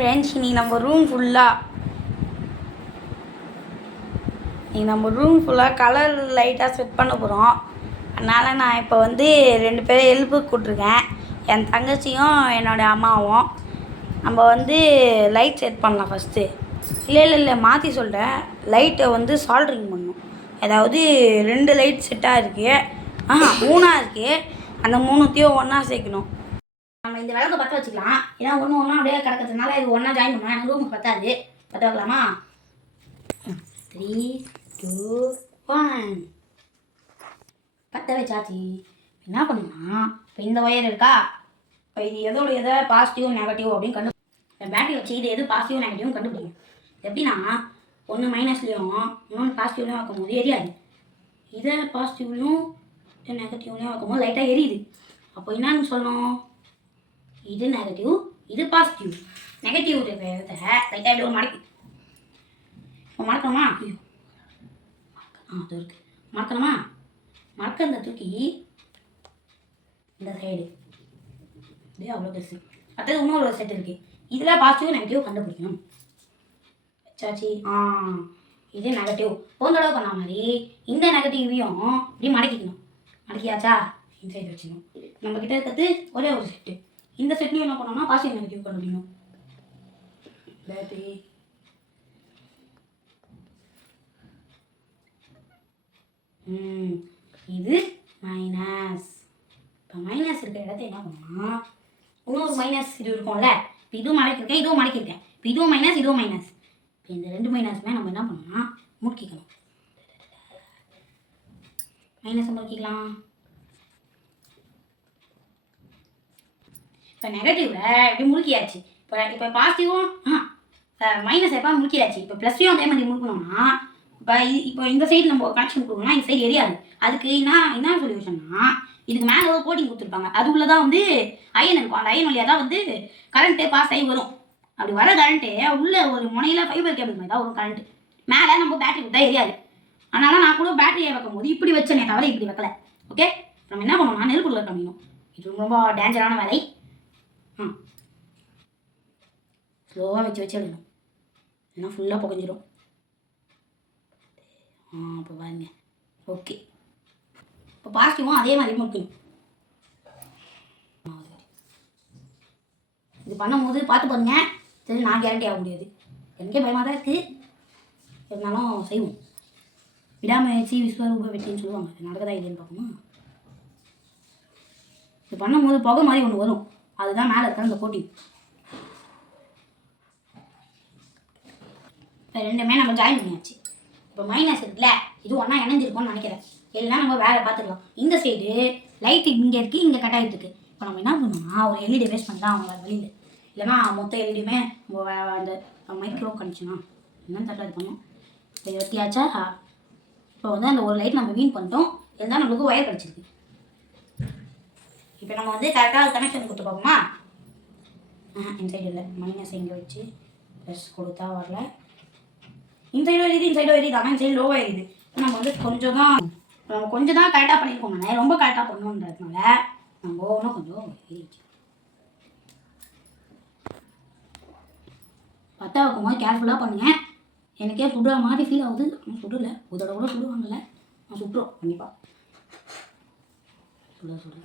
Friends, இன்றைக்கி நம்ம room ஃபுல்லாக கலர் லைட்டாக செட் பண்ண போகிறோம். அதனால் நான் இப்போ வந்து 2 பேரை ஹெல்ப்புக்கு கூப்பிட்ருக்கேன், என் தங்கச்சியும் என்னோடய அம்மாவும். நம்ம வந்து லைட் செட் பண்ணலாம் ஃபஸ்ட்டு. இல்லை மாற்றி சொல்கிறேன். லைட்டை வந்து சால்ட்ரிங் பண்ணணும். அதாவது 2 லைட் செட்டாக இருக்குது, 3 இருக்குது. அந்த 3த்தையும் ஒன்றா சேர்க்கணும். நம்ம இந்த விளக்கை பற்ற வச்சுக்கலாம். ஏன்னா ஒன்றா அப்படியே கிடக்கிறதுனால இது ஒன்றா ஜாயின் பண்ணுவோம். எனக்கு ரூமுக்கு பற்றாது. பற்ற வைக்கலாமா? 3, 2, 1 பற்ற வச்சாச்சு. என்ன பண்ணுன்னா, இப்போ இந்த ஒயர் இருக்கா, இப்போ இது எதை பாசிட்டிவ் நெகட்டிவ் அப்படின்னு பேட்டரி வச்சு இது எது பாசிட்டிவ் நெகட்டிவ்னு கண்டுபிடிக்கும். எப்படின்னா, ஒன்று மைனஸ்லேயும் இன்னொன்று பாசிட்டிவ்லையும் வைக்கும்போது எரியாது. இதை பாசிட்டிவ்லையும் நெகட்டிவ்லையும் வைக்கும்போது லைட்டாக எரியுது. அப்போ என்னன்னு சொல்லணும், இது நெகட்டிவ், இது பாசிட்டிவ். நெகட்டிவ் இருக்கிறத லைட்டாக எப்படி ஒரு மடக்கி இப்போ மறக்கணுமா? ஐயோ அது இருக்குது. மறக்கணுமா? மறக்கிறத தூக்கி இந்த சைடு இதே அவ்வளோ பெருசு. அடுத்தது இன்னொரு செட் இருக்குது. இதில் பாசிட்டிவ் நெகட்டிவ் கண்டுபிடிக்கணும். வச்சாச்சு. இது நெகட்டிவ். போன தடவை பண்ண மாதிரி இந்த நெகட்டிவையும் இப்படி மடக்கிக்கணும். மடக்கியாச்சா? இந்த சைடு வச்சுக்கணும். நம்மக்கிட்ட இருக்கிறது ஒரே ஒரு செட்டு. இந்த செட்லையும் என்ன பண்ணோம்னா பாசிட்டிவ் நெகட்டிவ் கண்டுபிடிக்கணும். பேட்டரி இது மைனஸ். இப்போ மைனஸ் இருக்கிற இடத்த என்ன பண்ணோம்னா, இன்னொரு மைனஸ் இது இருக்கும்ல, இப்போ இதுவும் மடக்கிருக்கேன், இதுவும் மடக்கிருக்கேன். இப்போ இதுவும் மைனஸ், இதுவும் மைனஸ். இப்போ இந்த 2 மைனஸுமே நம்ம என்ன பண்ணோம்னா முறுக்கிக்கணும். மைனஸை முறுக்கிக்கலாம். இப்போ நெகட்டிவில் இப்படி முறுக்கியாச்சு. இப்போ பாசிட்டிவும் மைனஸ் எப்போ முறுக்கியாச்சு. இப்போ ப்ளஸ்ஸையும் அதே மாதிரி முறுக்கணும்னா, இப்போ இந்த சைடு நம்ம கனெக்ஷன் கொடுக்கணும்னா இந்த சைடு எரியாது. அதுக்கு என்ன சொல்யூஷன்னா, இதுக்கு மேலே ஒரு கோட்டிங் கொடுத்துருப்பாங்க. அது உள்ள தான் வந்து அயன் இருக்கும். அந்த அயன் வழியாக தான் வந்து கரண்ட்டு பாஸ் ஆகி வரும். அப்படி வர கரண்ட்டு உள்ள ஒரு முனையில் ஃபைபர் கேபிள் மாதிரி தான் வரும் கரண்ட்டு. மேலே நம்ம பேட்டரி கொடுத்தா எரியாது. அதனால் நான் கூட பேட்டரியை வைக்கும் போது இப்படி வச்சேனே தவிர இப்படி வைக்கல. ஓகே, நம்ம என்ன பண்ணோம்னா நெருப்புள்ள கம்மிக்கணும். இது ரொம்ப டேஞ்சரான வேலை. ஸ்லோவாக வச்சு எழுதணும், ஏன்னா ஃபுல்லாக புகஞ்சிடும். இப்போ பாருங்க. ஓகே, இப்போ பாசிட்டிவும் அதே மாதிரி முறுக்கணும். இது பண்ணும்போது பார்த்து பாருங்க. சரி, நான் கேரண்டி ஆக முடியாது, எனக்கே பயமாக தான் இருக்குது. இருந்தாலும் செய்வோம். விடாமுயற்சி விஸ்வரூப வெற்றின்னு சொல்லுவாங்க. இது நடக்கதா இல்லைன்னு பார்ப்போமா? இது பண்ணும்போது புகை மாதிரி ஒன்று வரும், அதுதான் மேலே இருக்கிற அந்த கோட்டிங். இப்போ 2மே நம்ம ஜாயின் பண்ணியாச்சு. இப்போ மைனஸ் இருக்குல்ல, இது ஒன்றா இணைஞ்சிருக்கும்னு நினைக்கிறேன். எல்லாம் நம்ம வேறு பார்த்துக்கலாம். இந்த சைடு லைட்டு இங்கே இருக்குது, இங்கே கட் ஆகிட்டு இருக்குது. இப்போ நம்ம என்ன பண்ணோம்னா ஒரு எல்இடி வேஸ்ட் பண்ணலாம் அவங்க வேறு வழியில். இல்லைனா மொத்த எல்இடியுமே அந்த மைக்ரோ கனெக்ஷனா என்னன்னு தட்டா இது பண்ணோம். இப்போ வெட்டியாச்சா? இப்போ வந்து அந்த ஒரு லைட் நம்ம வீண் பண்ணிட்டோம். இருந்தால் நம்மளுக்கு ஒயர் கிடச்சிருக்கு. இப்போ நம்ம வந்து கரெக்டாக கனெக்ஷன் கொடுத்து பார்ப்போமா? இந்த சைடு இல்லை, மைனஸ் இங்கே வச்சு ப்ளஸ் கொடுத்தா வரல. இந்த சைடு எரியுது, இந்த சைடு எரியுது, ஆனால் இந்த சைடு லோவாக எரியுது. நம்ம வந்து கொஞ்சம் தான் கரெக்டாக பண்ணியிருக்கோம். ரொம்ப கரெக்டாக பண்ணணுன்றதுனால நம்ம இன்னும் கொஞ்சம் எரிச்சு பற்ற வைக்கும் போது கேர்ஃபுல்லாக பண்ணுங்கள். எனக்கே சுடுற மாதிரி ஃபீல் ஆகுது. ஆனால் சுடலை, ஒரு தடவை கூட சுடுவாங்கல்ல, நான் சுட்டுறோம் கண்டிப்பாக. சுட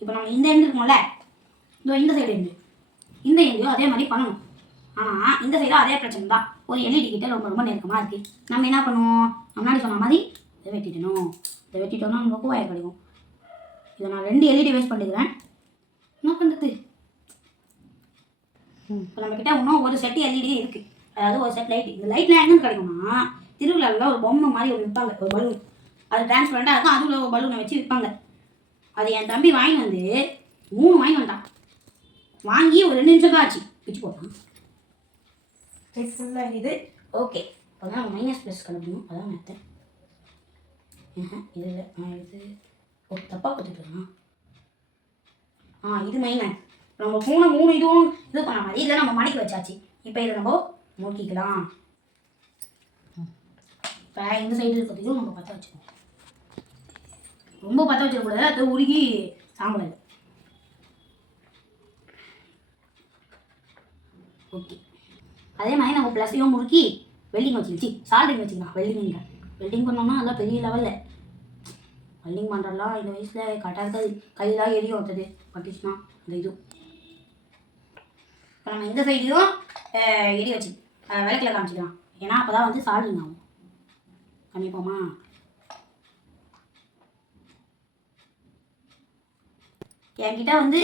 இப்போ நம்ம இந்த எண்டு இருக்கோம்ல, இந்த சைடு எண்டு, இந்த எண்டையும் அதே மாதிரி பண்ணணும். ஆனால் இந்த சைடும் அதே பிரச்சனை தான். ஒரு எல்இடி கிட்ட ரொம்ப நெருக்கமாக இருக்குது. நம்ம என்ன பண்ணுவோம், முன்னாடி சொன்ன மாதிரி இதை வெட்டிட்டணும். இதை வெட்டிட்டோம்னா நமக்கு ஒயர் கிடைக்கும். இதை நான் 2 எல்இடி வேஸ்ட் பண்ணிக்கிறேன். என்ன பண்ணுறது? இப்போ நம்மக்கிட்ட இன்னும் ஒரு செட்டு எல்இடி இருக்குது, அதாவது ஒரு செட் லைட். இந்த லைட்லாம் எங்கே கிடைக்கும்னா, திருவிழாவில் ஒரு பொம்மை மாதிரி ஒரு விற்பாங்க, ஒரு பலூன். அது டிரான்ஸ்பரண்டாக இருக்கும், அதுக்குள்ள ஒரு பலூனை வச்சு விற்பாங்க. அது என் தம்பி வாங்கி வந்து 3 வாங்கி வந்தான். வாங்கி ஒரு 2 நிமிஷம் தான் ஆச்சு, பிச்சு போட்டான். ஃபுல்லாக இது ஓகே. இப்போ தான் மைனஸ் ப்ளஸ் கண்டுபிடிக்கணும், அதான் மெத்தட். இது இல்லை, இது தப்பாக கொடுத்துட்டுருக்கான். இது மைனஸ். நம்ம 3 இதுவும் இது பண்ண மாதிரி இதில் நம்ம மடக்கி வச்சாச்சு. இப்போ இதை நம்ம முறுக்கிக்கலாம். இப்போ இந்த சைடு இருக்கிறதையும் நம்ம பற்ற வச்சுக்கோம். ரொம்ப பற்ற வச்சிடக்கூடாது, அது உருகி சாம்பல். ஓகே. அதே மாதிரி நம்ம ப்ளஸையும் முறுக்கி வெல்டிங் வச்சுக்கிச்சு சால்டிங் வச்சுக்கலாம். வெல்டிங் பண்ணோம்னா அதெல்லாம் பெரிய லெவலில் வெல்டிங் பண்ணுறதுலாம் இந்த வயசில் கரெக்டாக இருக்காது. கையெல்லாம் எரியும் வந்தது பட்டுச்சுன்னா அந்த இது. இப்போ நம்ம இந்த சைடையும் எரி வச்சு விளக்கில் காமிச்சிக்கலாம். ஏன்னா அப்போ தான் வந்து சால்டிங் ஆகும். காமிப்போமா? என்கிட்ட வந்து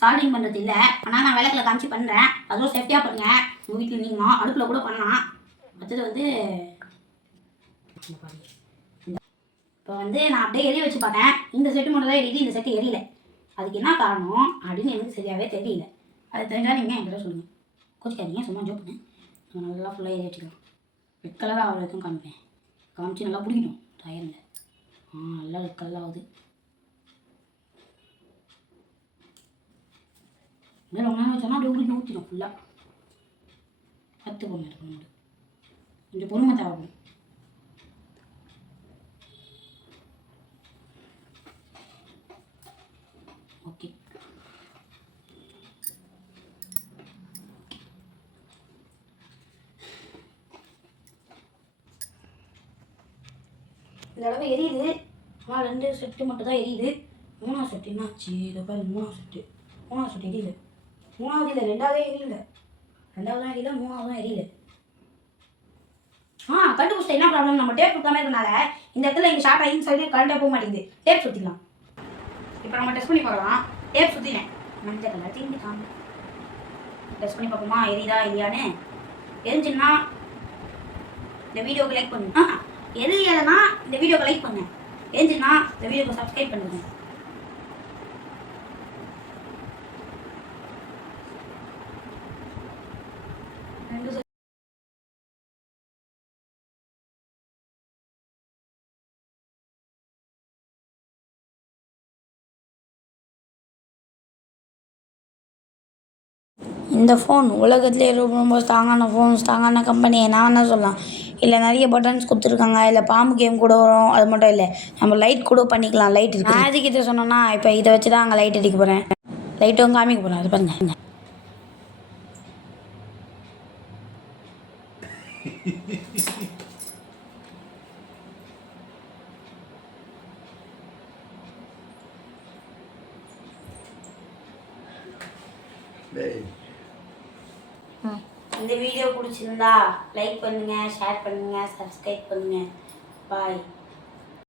சால்டிங் பண்ணுறது இல்லை. ஆனால் நான் விளக்கில் காமிச்சு பண்ணுறேன். அதுவும் சேஃப்டியாக பண்ணுங்கள். உங்கள் வீட்டில் நீங்களும் அடுப்பில் கூட பண்ணலாம். அடுத்தது வந்து இப்போ வந்து நான் அப்படியே எரிய வச்சு பார்த்தேன். இந்த செட்டு மட்டும் தான் எரியுது, இந்த செட்டு எரியல. அதுக்கு என்ன காரணம் அப்படின்னு எனக்கு சரியாகவே தெரியல. அது தெரிஞ்சால் நீங்கள் என்கிட்ட சொல்லுங்கள். கோச்சிக்காதீங்க, சும்மா ஜோப் பண்ணேன். நம்ம நல்லா ஃபுல்லாக எரிய வச்சுக்கலாம். ரெட் கலராக ஆகிற வரைக்கும் காமிப்பேன். காமிச்சு நல்லா பிடிக்கணும் டயரில். நல்லா ரெட் கலராக ஆகுது. இன்னும் ரொம்ப நேரம் வச்சோன்னா அப்படியே உருக்கி ஊற்றிடும் ஃபுல்லாக. பொண்ணு எடுக்கணும். கொஞ்சம் பொறுமை தேவைப்படும். ஓகே. இந்த தடவை எரியுது. ஆனால் 2 செட்டு மட்டும் தான் எரியுது. 3ஆவது செட்டு என்னாச்சு? இதை பாரு, 3ஆவது செட்டு எரியல. 3ஆவது இல்லை, 2ஆவதே எரியல. 2ஆவது தான் எரியல, 3ஆவது தான் எரியல. கண்டுபிடிச்சா என்ன ப்ராப்ளம்? நம்ம டேப் சுத்தாமல் இருக்கனால இந்த இடத்துல இங்கே ஷார்ட் ஆகின்னு சொல்லி கரண்டே போக மாட்டேங்குது. டேப் சுற்றிக்கலாம். இப்போ நம்ம டெஸ்ட் பண்ணி பார்க்கலாம். டேப் சுற்றினேன். மஞ்சள் கலர் திரும்பி காமி. டெஸ்ட் பண்ணி பார்ப்போமா எரியுதா இல்லையான்னு. எரிஞ்சுன்னா இந்த வீடியோக்கு லைக் பண்ணுங்க. எரியலைன்னா இந்த வீடியோக்கு லைக் பண்ணுங்க. எரிஞ்சுன்னா இந்த வீடியோக்கு சப்ஸ்கிரைப் பண்ணுங்க. இந்த ஃபோன் உலகத்திலே ரொம்ப ஸ்ட்ராங்கான கம்பெனி நான் என்ன சொல்லலாம். இல்லை நிறைய பட்டன்ஸ் கொடுத்துருக்காங்க. இல்லை பாம்பு கேம் கூட வரும். அது மட்டும் இல்லை, நம்ம லைட் கூட பண்ணிக்கலாம். லைட் இருக்குது. நான் எதுக்கிட்ட சொன்னேன்னா இப்போ இதை வச்சு தான் அங்கே லைட் அடிக்க போகிறேன். லைட்டும் காமிக்க போகிறேன். அது பாருங்க. இந்த வீடியோ பிடிச்சிருந்தா லைக் பண்ணுங்கள், ஷேர் பண்ணுங்கள், சப்ஸ்கிரைப் பண்ணுங்கள். பாய்.